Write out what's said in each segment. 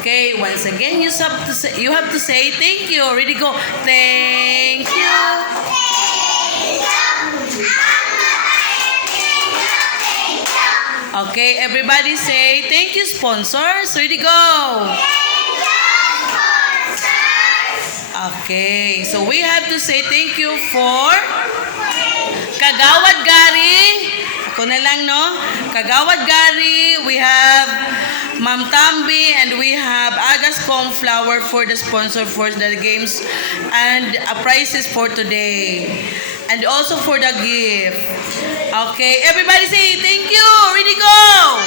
Okay, once again, you have to say thank you. Ready, go. Thank you. Okay, everybody say thank you, sponsors. Ready, go. Okay, so we have to say thank you for Kagawad Gary. Ako na lang, no? Kagawad Gary, we have Ma'am Tambi, and we have Agas Cornflower for the sponsor for the games and prizes for today. And also for the gift. Okay, everybody say thank you. Ready, go.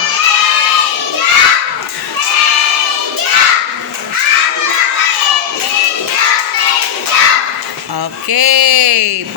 Okay,